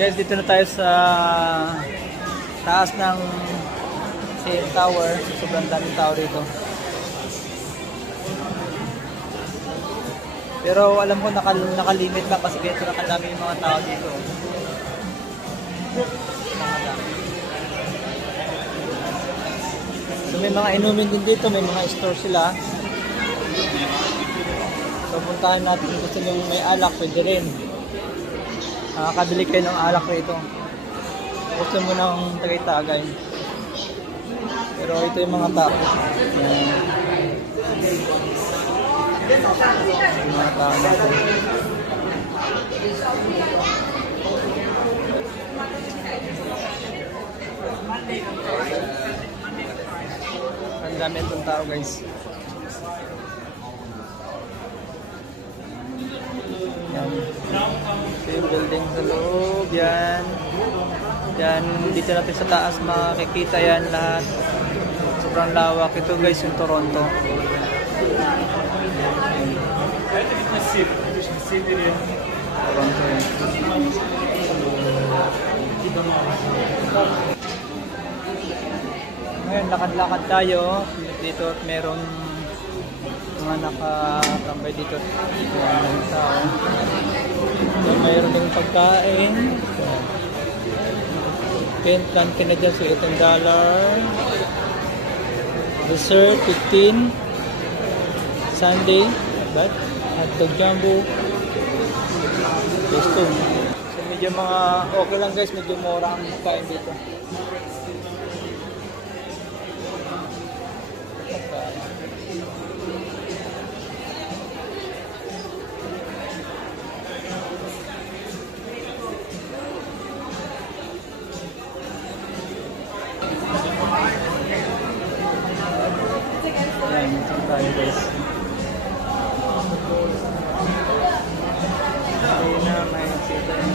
Guys, dito na tayo sa taas ng CN Tower. Sobrang daming tao dito. Pero alam ko nakalimit lang kasi ganito na kadami yung mga tao dito. So may mga inumin din dito, may mga store sila. So puntahan natin kung gusto nyo may alak, pwede rin. Nakakabili kayo ng alak rito. Gusto mo ng Tagaytay. Pero ito yung mga tao. Yung mga tao natin. Ang dami itong tao, guys. Yan. Ito yung building sa loob. Yan. Yan. Dito natin sa taas makikita yan lahat. Sobrang lawak. Ito, guys, yung Toronto. Toronto yan. Ngayon, lakad-lakad tayo. Dito at meron mga nakatambay dito. Yan, tao. So, mayroon din pagkain. Plan ka na dyan, so $8. Dessert, 15. Sunday, but hotdog jumbo. Gusto. So medyo mga okay lang, guys, medyo mura ang pagkain dito. Ayan, ito tayo, guys. Ayun na, may sita yun.